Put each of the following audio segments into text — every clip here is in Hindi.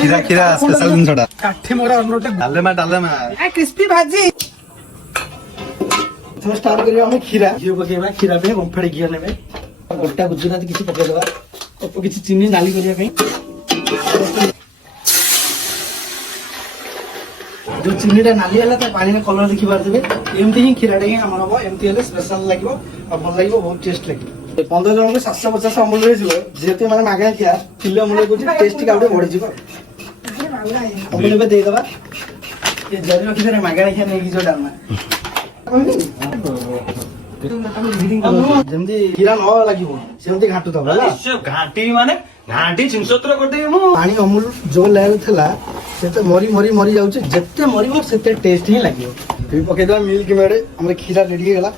खीरा खीरा स्पेशल दिन छोड़ा काठी मोरा अनोटे डाले में क्रिस्पी भाजी तो स्टार्ट करियो हम खीरा घी पकेबा खीरा पे ओंफेड घी नेबे गोटा गुजराती किसी पके देबा अल्प किसी चीनी डाली करिया पे जो चीनीटा नाली हला त पानी में कलर देखि पारबे एमती ही खीराटा ही हमर हो एमती हले स्पेशल लागिवो आ भल लागिवो बहुत टेस्ट लागिवो 15 जन को 750 अमूल रे जिवो जेते माने मागा खिया किलो अमूल को टेस्ट का उडे बढ़ि जिवो अमूल पे दे देबा ये जरी रखि रे मागा खिया नै कि जो डालना जेमती खीरा न लागिवो सेमती घाटू तो होला घाटी माने घाटी छिंसत्र कर दे मु पानी अमूल जो लेवल थला सेते मरी मरी मरी जाउछ जत्ते मरीबो सेते टेस्ट ही लागिवो भी पके दो मिल्क मेड हमरे खीरा रेडी हे गेला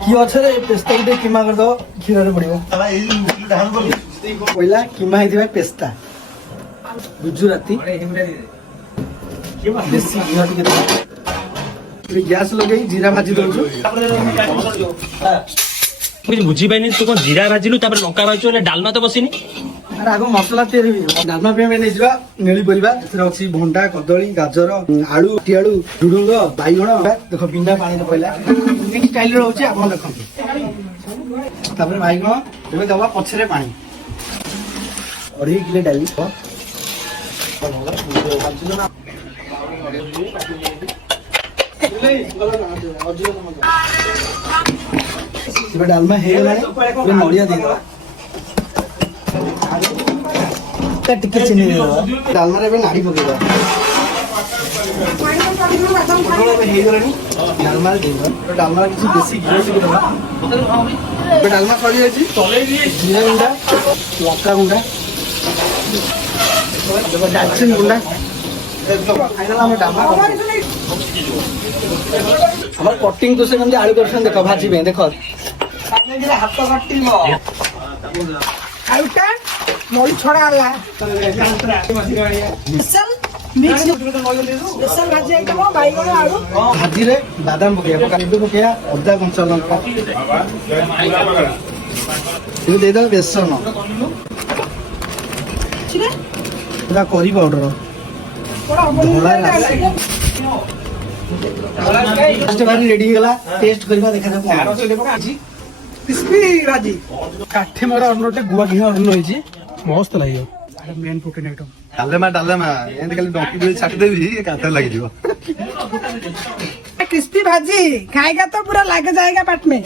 की अच्छे रे पेस्ता गुटे कीमा कर दो खीरा रे पड़िबो पहिला कीमा हेदिबा पेस्ता गुजराती देसी घी टिके दो गैस लगे जीरा भाजी दो मुझे बुझी पाइनी तू कौन जीरा भाजिलु तापर लंका भाजु ने डालमा तो बसिनी अरे आगो मसला तैयारी हुई डालमा पे मैंने जिबा नेली परिबा एथरा अछि भंटा कदली गाजर आलू टियालू झुडुंग बाइगण देखो बिंदा पानी रे पहिला एक स्टाइल रे होछि आपन देखो तापर बाइगण एबे दबा पछरे पानी और 1 किलो डाली डालमा हे नड़िया दे टिके चीनी डालमा रे नाड़ी पके डालमा डालमा किसी देसी घी डालमा सड़ी जाइए जीरा गुंडा लंका गुंडा दालचीनी गुंडा हमार कटिंग तो से कम आलू करछन देखो भाजी में देखो हाथ कटिंग आउटा मोई छोड़ा आला स्पेशल मिक्स स्पेशल भाजी आइटम बाइगण आलू भाजी रे बादाम पके काजू पके अदा कंचा लंका ये दे दो बेसन ठीक है पूरा करी पाउडर रेडी गला टेस्ट करबा देखा जा क्रिस्पी भाजी काठी मोरा अनोटे गुआ घी अन होइची मस्त लागियो मेन प्रोटीन आइटम डाले में एंड खाली डॉकी बिल छाट देबी काटे लगी जीव क्रिस्पी भाजी खाएगा तो पूरा लग जाएगा पेट में।